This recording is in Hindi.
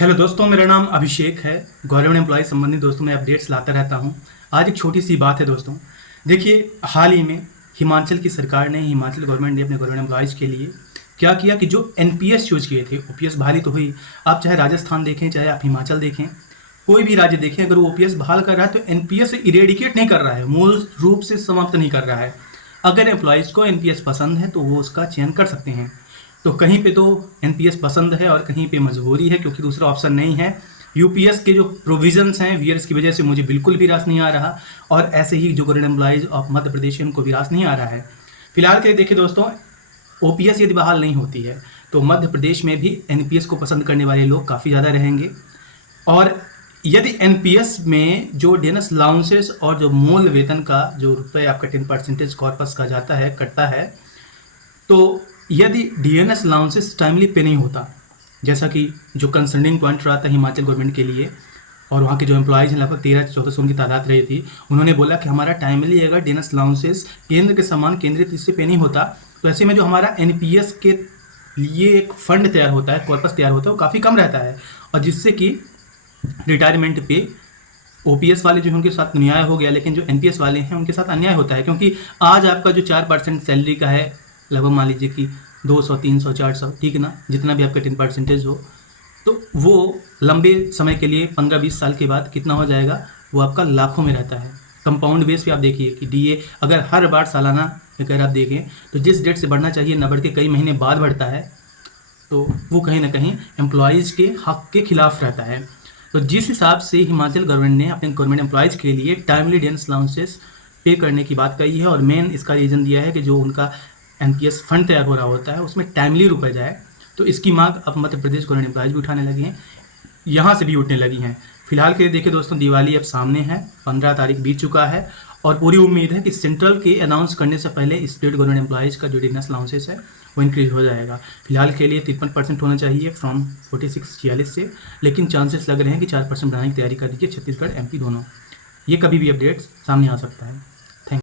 हेलो दोस्तों, मेरा नाम अभिषेक है। गवर्नमेंट एम्प्लॉय संबंधी दोस्तों मैं अपडेट्स लाता रहता हूं। आज एक छोटी सी बात है दोस्तों। देखिए, हाल ही में हिमाचल की सरकार ने, हिमाचल गवर्नमेंट ने अपने गवर्नमेंट एम्प्लॉयज़ के लिए क्या किया कि जो एनपीएस चूज किए थे, ओपीएस बहाली तो हुई। आप चाहे राजस्थान देखें, चाहे आप हिमाचल देखें, कोई भी राज्य देखें, अगर वो ओपीएस बहाल कर रहा है तो एनपीएस इरेडिकेट नहीं कर रहा है, मूल रूप से समाप्त नहीं कर रहा है। अगर एम्प्लॉयज़ को एनपीएस पसंद है तो वो उसका चयन कर सकते हैं। तो कहीं पे तो एनपीएस पसंद है और कहीं पे मजबूरी है, क्योंकि दूसरा ऑप्शन नहीं है। यूपीएस के जो प्रोविजंस हैं वीयर्स की वजह से मुझे बिल्कुल भी रास नहीं आ रहा, और ऐसे ही जो government employees of Madhya Pradesh हैं उनको भी रास नहीं आ रहा है। फिलहाल के लिए देखिए दोस्तों, ओपीएस यदि बहाल नहीं होती है तो मध्य प्रदेश में भी एनपीएस को पसंद करने वाले लोग काफ़ी ज़्यादा रहेंगे। और यदि एनपीएस में जो डेनस अलाउंसेस और जो मूल वेतन का जो रुपये आपका 10% कॉर्पस का जाता है, कटता है, तो यदि डीएनएस अलाउंसेस टाइमली पे नहीं होता, जैसा कि जो कंसर्निंग पॉइंट रहा था हिमाचल गवर्नमेंट के लिए, और वहाँ के जो एम्प्लॉयज़ हैं लगभग 1300-1400 उनकी तादाद रही थी, उन्होंने बोला कि हमारा टाइमली अगर डीएनएस अलाउंसेस केंद्र के समान केंद्रीय से पे नहीं होता, तो ऐसे में जो हमारा एनपीएस के लिए एक फंड तैयार होता है, कॉर्पस तैयार होता है, वो काफ़ी कम रहता है, और जिससे कि रिटायरमेंट पे ओपीएस वाले जो हैं उनके साथ न्याय हो गया, लेकिन जो एनपीएस वाले हैं उनके साथ अन्याय होता है। क्योंकि आज आपका जो 4% सैलरी का है, लगभग मान लीजिए कि 200, 300, 400, ठीक है ना, जितना भी आपका 10% हो, तो वो लंबे समय के लिए 15-20 साल के बाद कितना हो जाएगा, वो आपका लाखों में रहता है। कंपाउंड बेस पे आप देखिए कि डीए अगर हर बार सालाना अगर आप देखें तो जिस डेट से बढ़ना चाहिए न बढ़ के कई महीने बाद बढ़ता है, तो वो कहीं ना कहीं एम्प्लॉयज़ के हक के खिलाफ रहता है। तो जिस हिसाब से हिमाचल गवर्नमेंट ने अपने गवर्नमेंट एम्प्लॉयज़ के लिए टाइमली डेंस अलाउंसेस पे करने की बात कही है, और मेन इसका रीज़न दिया है कि जो उनका एनपीएस फंड तैयार हो रहा होता है उसमें टाइमली रुका जाए, तो इसकी मांग अब मध्य प्रदेश गवर्नमेंट एम्प्लॉयज़ भी उठाने लगी हैं, यहाँ से भी उठने लगी हैं। फिलहाल के लिए देखिए दोस्तों, दिवाली अब सामने है, 15 तारीख बीत चुका है, और पूरी उम्मीद है कि सेंट्रल के अनाउंस करने से पहले स्टेट गवर्नमेंट एम्प्लॉयज़ का जो डिनस अलाउंसेस है वो इंक्रीज हो जाएगा। फिलहाल के लिए 53% होना चाहिए फ्रॉम 46 से, लेकिन चांसेस लग रहे हैं कि 4% बनाने की तैयारी कर दीजिए छत्तीसगढ़ एमपी दोनों। ये कभी भी अपडेट्स सामने आ सकता है।